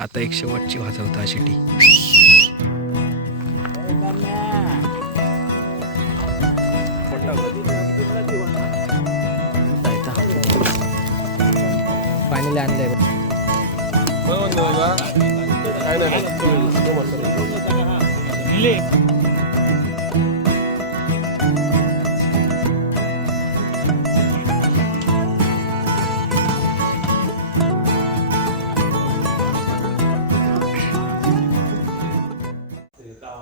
आता एक शेवटची वाजवता शिटी. पाणी आणलंय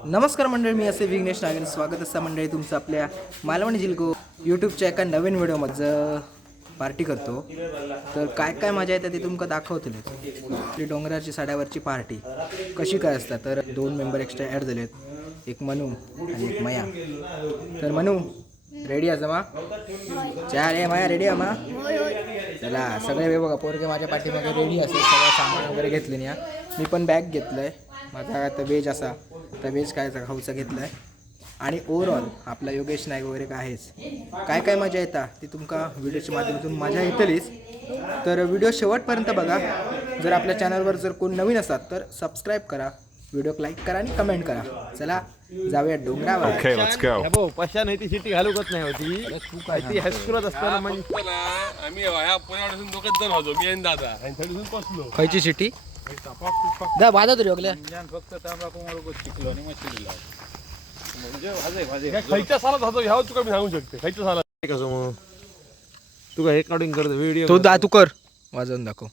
नमस्कार मंडळी, मी असे विघ्नेश नागेल. स्वागत असतं मंडळी तुमचं आपल्या मालवणी जिल्को यूट्यूबच्या एका नवीन व्हिडिओमध्ये पार्टी करतो. तर काय काय मजा येते ते तुमका दाखवतले. आपली डोंगराची साड्यावरची पार्टी कशी काय असतात. तर 2 मेंबर एक्स्ट्रा ॲड झालेत, एक मनू आणि एक मया. तर मनू रेडी आहे मा? चाल आहे माया रेडी आहे मा? चला सगळे वे बघा, पोरगे माझ्या पाठीमागे रेडी असेल. सगळं सामान वगैरे घेतले ना. मी पण बॅग घेतलं आहे. माझा आता व्हेज असा तर व्हेज काय खाऊचा घेतला आहे. आणि ओव्हरऑल आपला योगेश नाईक वगैरे काय आहेच. काय काय मजा येतात ती तुमका व्हिडिओच्या माध्यमातून मजा येतलीच. तर व्हिडिओ शेवटपर्यंत बघा. जर आपल्या चॅनलवर जर कोण नवीन असतात तर सबस्क्राईब करा, व्हिडिओ लाईक करा आणि कमेंट करा. चला जाऊया डोंगरावर. Okay let's go. हो पशा नाही ती शिटी घालूकच नाही होती. तू काय ती हसकुरत असताना म्हणजे आम्ही ह्या पुण्यापासून दोघंच जण होतो, मी आणि दादा, आणि थोडीसून बसलो. खायची शिटी दा वाजा तरी ओगल्या फक्त तंबाखू मारू शिकलो आणि मच्छी दिला म्हणजे वाजे खायच्या सालात होतो ह्या तुका मी सांगू शकते. खायच्या सालात कसं मग तू काय रेकॉर्डिंग करतो व्हिडिओ तू तू कर वाजवून दाखव.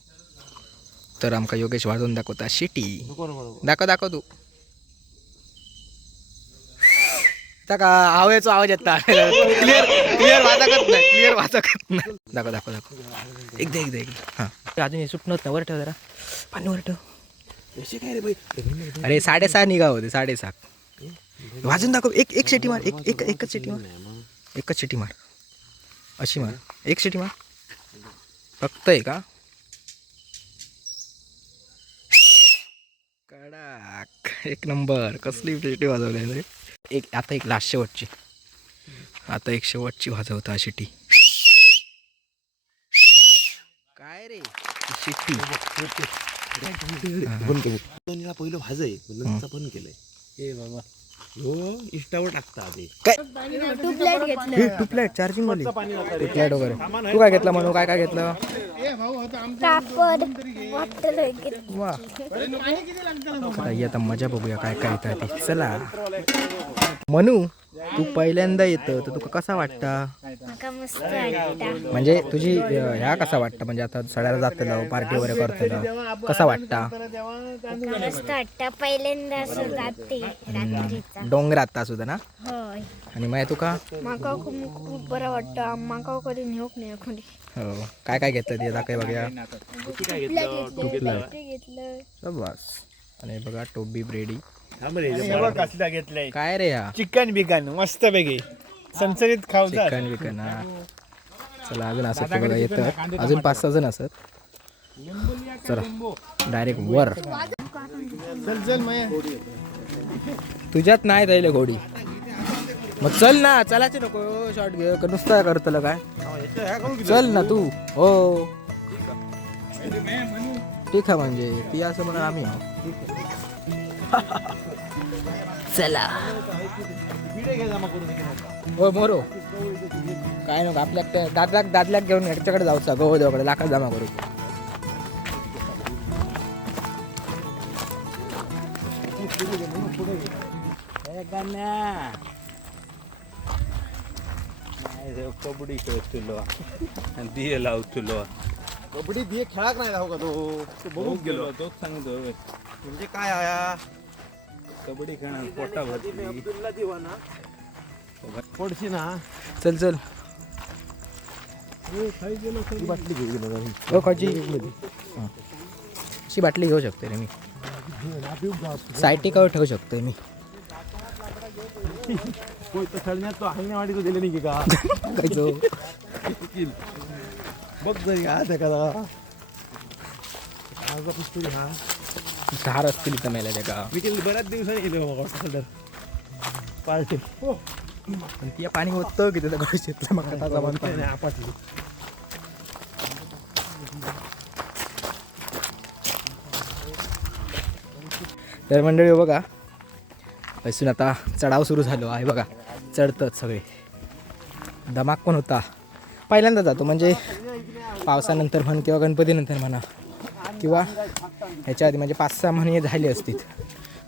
तर आमका योगेश वाजवून दाखवता शिटी. दाखव तू. का आवाजाचा आवाज येता क्लिअर वाजकत नाही. दाखव एकदा हां अजून हे सुटणं ना. वर ठेव जरा, पाणी वर ठेव. काय रे बाई, अरे 6:30 निघा होते. 6:30 वाजून दाखव. एक शिटी मार. एकच शिटी मार. एकच शिटी मार. अशी मार. एक शिटी मार फक्त. आहे का कडक एक नंबर. कसली शिटी वाजवली. आता एक लास्ट शेवटची. आता एक शेवटची वाजवता शिटी. काय रे शिटी पहिलं भाजय नंतर पण केलंय. ए बाबा हो इंस्टावर टाकता ते काय ट्यूबलाईट चार्जिंग वाली ट्यूबलाईट वगैरे. तू काय घेतलं म्हणून? काय घेतलं? वा आता मजा बघूया काय काय येतं ते. चला मनू, तू पहिल्यांदा येतं तर तुका कसा वाटता? म्हणजे तुझी ह्या कसा वाटतं? म्हणजे आता सड्याला जातलं पार्टी वगैरे करतलं कसा वाटता? पहिल्यांदा डोंगरात सुद्धा ना. आणि मग तुका माका खूप बरं वाटतं. माका कधी नेऊक नाही कोणी. हो काय काय घेतलं ते दाखव बघा. बस. आणि बघा टोबी ब्रेडी घेतलंय. काय रे हा? चिकन बिकन मस्त पैकी संचलित खाऊ. चिकन विकन. चला अजून असत ते बघा येतं. अजून 5-6 जण असत. चला डायरेक्ट वर. तुझ्यात नाही राहिले घोडी. मग चल ना. चलाच नको शॉर्ट घे नुसता करतलं काय. चल ना तू. हो ठीक आहे म्हणजे ती असं म्हणा आम्ही चला. हो मोरो काय नको आपल्या दादल्याक घेऊन ह्याच्याकडे जाऊचा गोदेवाकडे लाकड जमा करू. कबड्डी खेळतो आणि दिये लावतो. कबड्डी दिये खेळाक नाही राहू का तो बघून गेलो तो सांगतो. म्हणजे काय आया कबड्डी खेळणार पोटा भरली पडशी ना. चल बाटली घेऊ गेलो. हो खायची अशी बाटली घेऊ शकते रे मी. सायटिकावर ठेवू शकतोय मी. तो हंगण्यावाडी दिले नाही का खायचो बघ जरी आज का पुस्तुरी हा 6 असतील इथं मेल्या त्या का. मी बऱ्याच दिवसांनी गेलो पार्टी. पण ती पाणी होतं की त्याचा गळ शेतलं मग आता जमान पाणी आपटली. तर मंडळी हो बघा पैसून आता चढाव सुरू झालो आहे बघा. चढतात सगळे. धमाक पण होता. पहिल्यांदा जातो म्हणजे पावसानंतर म्हण किंवा गणपतीनंतर म्हणा किंवा ह्याच्या आधी म्हणजे 5-6 महिने झाले असतील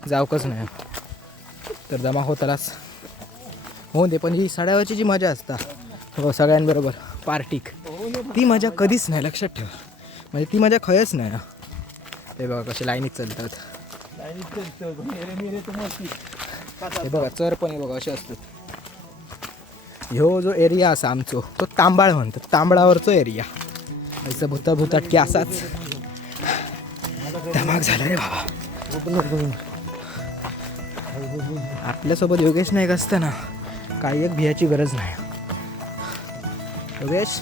जाऊकच नाही. तर धमाक होतालाच हो दे. पण ही सड्यावरची जी मजा असता हो सगळ्यांबरोबर पार्टीक ती मजा कधीच नाही लक्षात ठेवा. म्हणजे ती मजा खयच नाही ना. ते बघा कसे लाईनीत चालतात. हे बघा चर पण हे बघा असे असतात. ह्यो जो एरिया असा आमचो तो तांबाळ म्हणतात. तांबळावरचो एरिया असं भुताटकी असाच धमाक झाला रे बाबा. आपल्यासोबत योगेश नाईक असताना काही एक भियाची गरज नाही. योगेश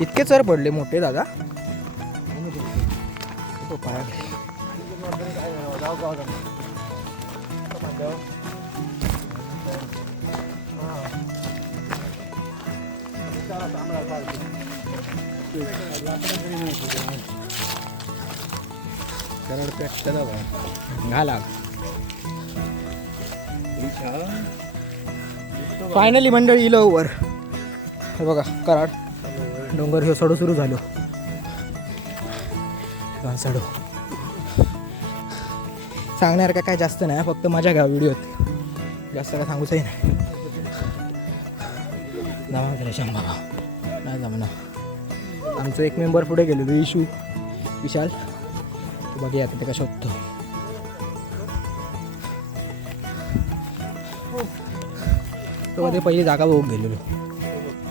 इतके चर पडले मोठे दादा. घाला फायनली मंडळी इलो वर. हे बघा कराड डोंगर ह्यो चढू सुरू झालो. चढू सांगणार का काय जास्त नाही. फक्त माझ्या घ्या व्हिडिओत जास्त काय सांगूचही नाही. जामा झालं शंभा नाही जमणार. आमचं एक मेंबर पुढे गेलेलो इशू विशाल. बघूया आता ते का शोधतो. तो मध्ये पहिली जागा बघून गेलेलो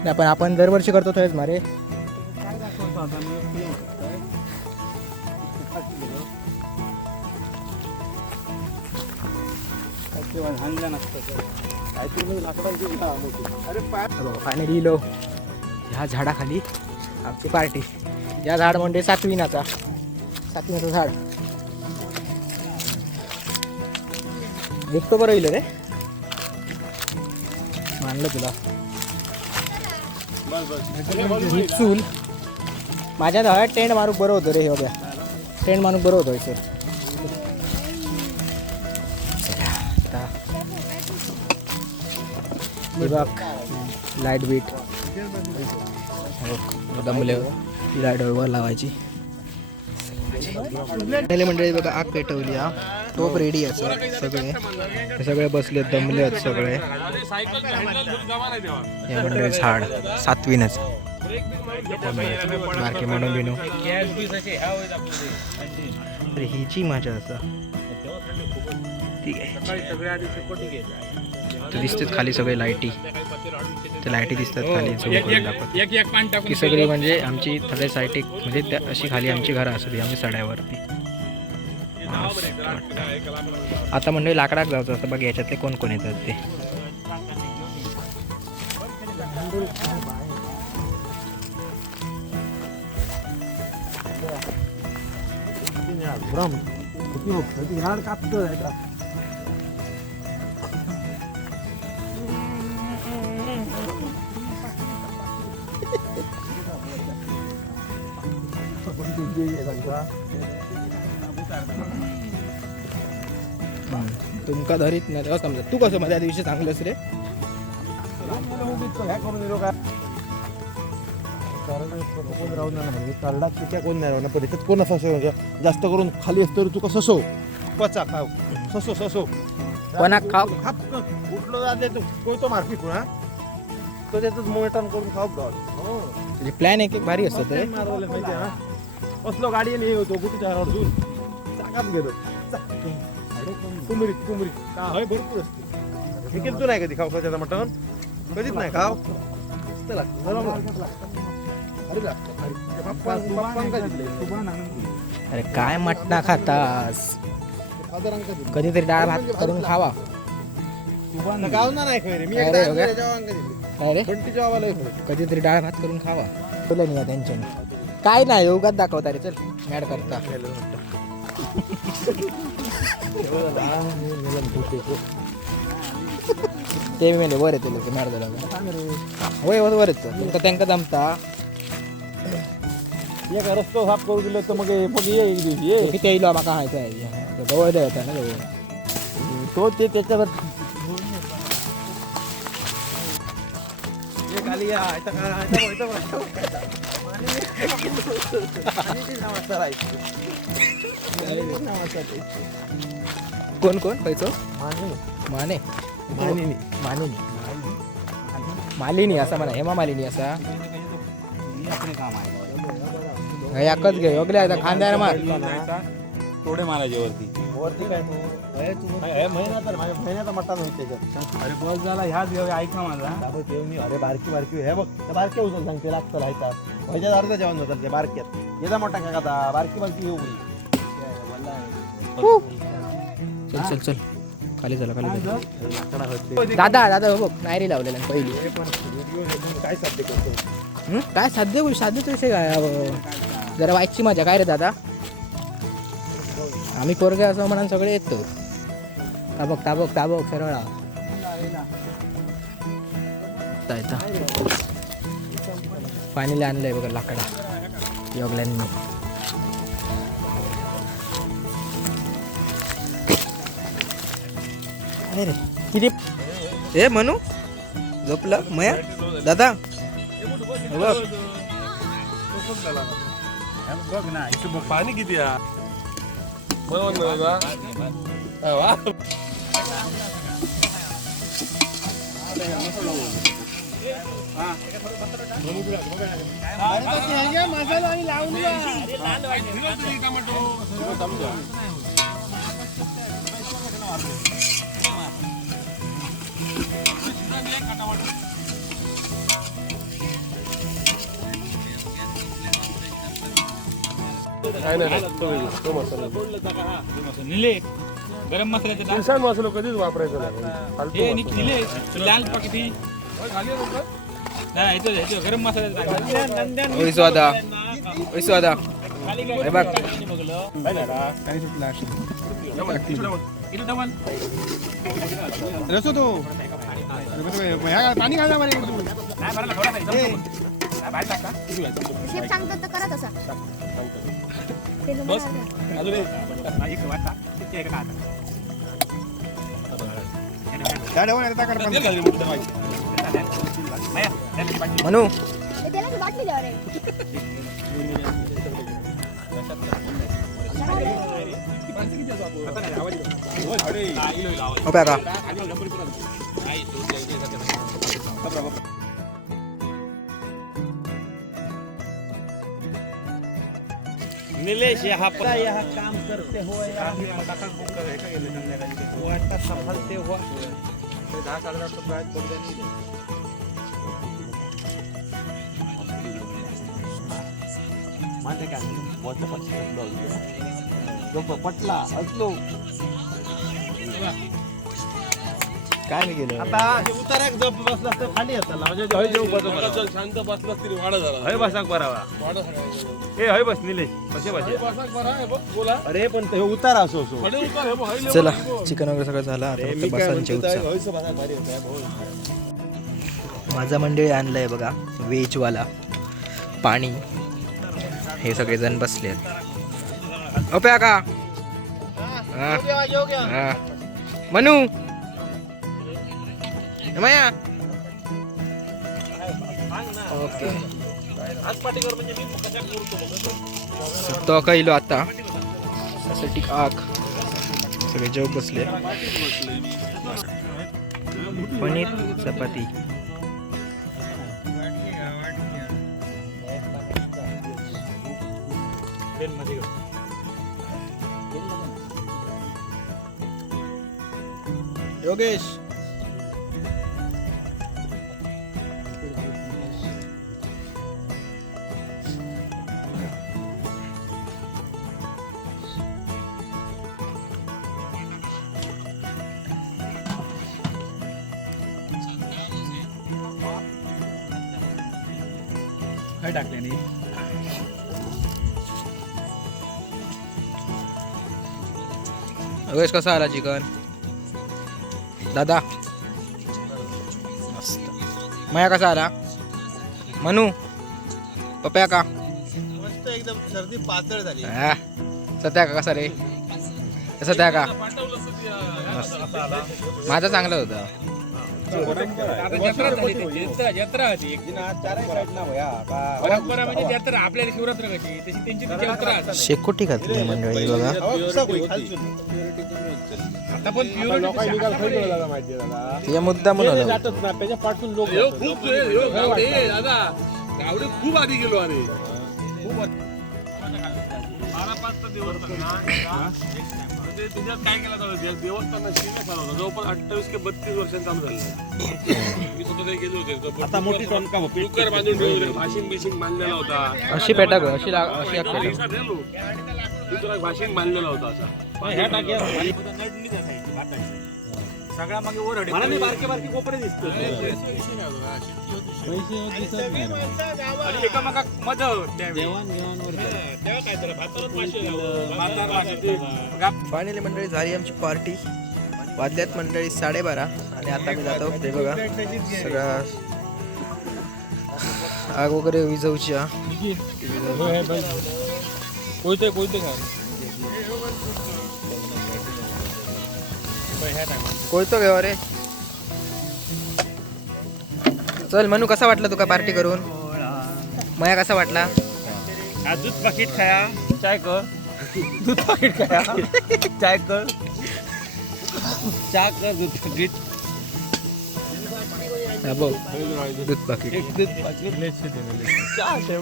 नाही. पण आपण दरवर्षी करतो थोडेच मारे. फायनली लो ह्या झाडाखाली आमची पार्टी. या झाड म्हणजे सातविनाचा झाड. देखतो बरं येईल रे. मानलं तुला ही चूल. माझ्या दहा टेंट मारूक बरं होतं रे. हे बघा टेंट मारूक बरं होतं सर. लाईट बीट दमले लाईटवर लावायची. मंडळी बघा आग पेटवली. टोप रेडी आहे सगळे. सगळे बसले दमले आहेत सगळे. हे मंडळी झाड सातवीनच बारके म्हणून बिनो हिची मजा असा. ठीक आहे दिसतात खाली सगळे लाईटी. त्या लाईटी दिसतात खाली. की सगळी म्हणजे आमची थोडे साईट म्हणजे त्या अशी खाली आमची घरं असते आम्ही सड्यावरती. आता म्हणजे लाकडाक जायचं असं बघ. याच्यातले कोण कोण येतात ते. तुमका धरीत नाही तेव्हा समजा. तू कसं माझ्या दिवशी चांगलंच रे. कोण नाही राहणार पण कोण असं जास्त करून खाली असतो तू कसं ससो पचा खाव ससो ससो कोणाक खाव उठलो जाते तू कोणतो मार्फी कोणा तो त्यातच मोठा करून खाव. प्लॅन एक भारी असतो ते. मारवले माहिती आहे ना. असलो गाडीने हे होतो कुठे अडून चाकात गेलो. कुमरीत का हय भरपूर असते. हे तू नाही कधी खाऊ त्याचं मटण कधीच नाही खाव. चला अरे काय मटणा खातास. कधीतरी डाळ भात करून खावा. गावना नाही खरे मी अरे हो अरे बंटी जेवायला कधीतरी डाळ भात करून खावा. बोललं नाही त्यांच्याने काय नाही योगात दाखवता रे. चल मॅड करता. ते मेले वर येते लोक मॅड झाला. होय वर येतं तुमका त्यांका जमता एक रस्तो साफ करू दिलं तर मग ये एक दिवशी ये किती येईल माका माहिती आहे जवळ द्या होता ना जवळ तो ते त्याच्यावर ये खाली या इथं का इथं कोण कोण पैसो माने माने मानिनी मालिनी असा म्हणा हेमा मालिनी असा याकच घे योगले आता खांद्यावर मार थोडे मारायचे वरती वरती काय तू महिन्याचा मट्टा नाही त्याच्यात अरे बस झाला ह्याच घेऊ ऐक ना माझा दाबो ठेव मी अरे बारकी हे बघ त्या बारक्या उचल सांगते लागतं राहायचा व्हायच्यात अर्ध जेवण जातात ते बारक्यात याचा मोठा काय का बारकी येऊ चल चल चल खाली झाला खाली झाला दादा दादा बघ नायरी लावलेला पहिली काय साध्य करतो काय साध्य साध्यच विषय काय जरा वाईटची मजा काय रे दादा आम्ही पोरगे असं म्हणून सगळे येतो ताबक ताबक ताबक सरळा पाणीला आणलंय बघा लाकडा योगल्यांनी अरे किती ए म्हणू झोपला मया दादा बघ बघ ना इथं बघ पाणी किती आहे बरोबर ना दादा वा काय नाही तो मसाला निले गरम मसाल्याचं टाक. किसान मसाला कधीच वापरायचा नाही फालतू हे मसाला. निले लाल पाकिट ही खाली आहे लोकं? नाही इथं गरम मसाल्याचं टाक. ओय स्वादा ओय स्वादा हे बघ इथं डबल रसो तो पाणी घालणार नाही भरला थोडा नाही बाहेर टाका शेफ सांगतात तर करा तसा ते बस नंबर अजून एक वाटा तिथे एक टाका तेल घाल रे मोठं डबा. नाही, त्याची बाटली. म्हणू त्याला बाटली द्या रे हा, इलो, इलो, आवाज. हो का नाही, तो जायचं. नीलेश यहाँ काम करते हो सफलते हुआ पटला असलो काय मी गेलो आता उतारा जप बसला तर खाली असला म्हणजे हय जेव जरा शांत बसलास तरी वाढा झाला हय बसाक बरावा वाढा सांगायचं ए हय बस निलेश कसे बसे बसाक बरा आहे बघ बोला अरे पण ते उतारा असो असो खडे उतार हे बघ, हाय चला level आहे चिकन वगैरे सगळं झालं आता फक्त मी काय बसांचे म्हणतो उत्साह. हयसं बसा भारी होता माझा मंडळी आणलंय बघा व्हेजवाला पाणी हे सगळेजण बसले आहेत ओप्या का हा. मनू माया ओके तो कैलो आता त्यासाठी आग सगळे जेव बसले पनीर चपाती योगेश काय टाकले नाही योगेश कसा आला चिकन दादा मस्त माया कसा आला मनू पप्या का मस्त एकदम सर्दी पातळ झाली. हा. सत्या का कसा रे सत्या का माझं चांगलं होतं. शेकोटी घातली मंडळी बघा. ते मुद्दा म्हणून त्याच्या पाठून लोक खूप आधी गेलो अरे त्याच्यात काय केलं जातं देवस्थान जवळपास 28 ते 32 वर्षांचा चालू झालं. मी स्वतः काही गेलो होते आता मोठी टोनका कुकर बांधून ठेवले भाषिंग बिशिंग बांधलेला होता. अशी पेटा ग अशी अशी एक पेटा. दुसरा भाषिंग बांधलेला होता असा सगळा मागे वर मला मी बारके बारके कोपरे दिसतो. आणि एका मागा मध फायनली मंडळी झाली आमची पार्टी. वाजल्यात मंडळी 12:30 आणि आता मी जातो ते बघा सगळा आग वगैरे विझवच्या कोयते काय कोयतो घेऊ रे. चल मनू कसा वाटला तुका पार्टी करून मया कसा वाटला. दूध पाकिट खाया चाय कर दूध पाकिट खाया चाय कर चहा कर दूध पाकिट दूध पाकिट एक दूध पाकिट चहा ठेव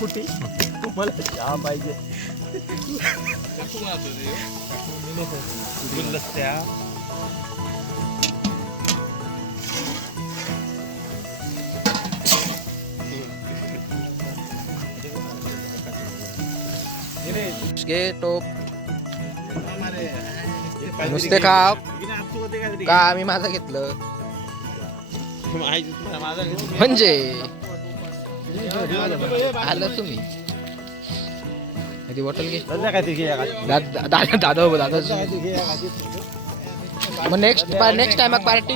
कुठे तुम्हाला चहा पाहिजे गुलदस्त्या घे टोप नुसते खा का आम्ही माझं घेतलं म्हणजे आलं तुम्ही ती बॉटल घे दादा मग नेक्स्ट टाइम पार्टी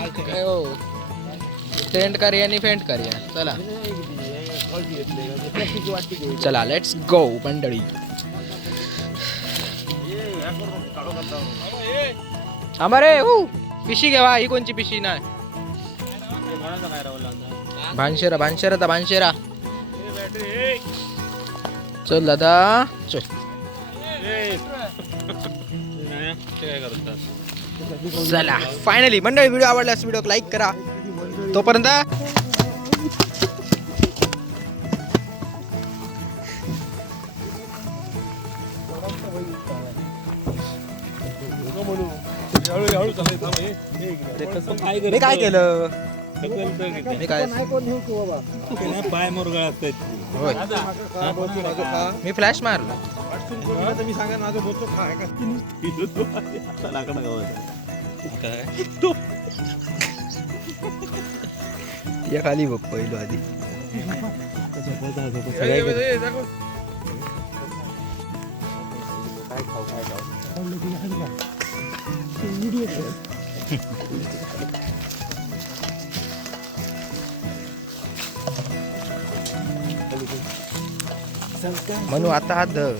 टेंट करूया आणि फेंट करूया. चला लेट्स गो मंडळी. अमरे पिशी घेवा ही कोणची पिशी नाही भानशेरा चल दादा चल. चला फायनली मंडळी व्हिडिओ आवडल्यास व्हिडिओ लाईक करा. तोपर्यंत मी काय केलं मी काय पाय मुरगळत होय मी फ्लॅश मारला. मी सांगा माझं बोलतो काय या खाली बघ पहिलो आधी म्हणून आता हा धर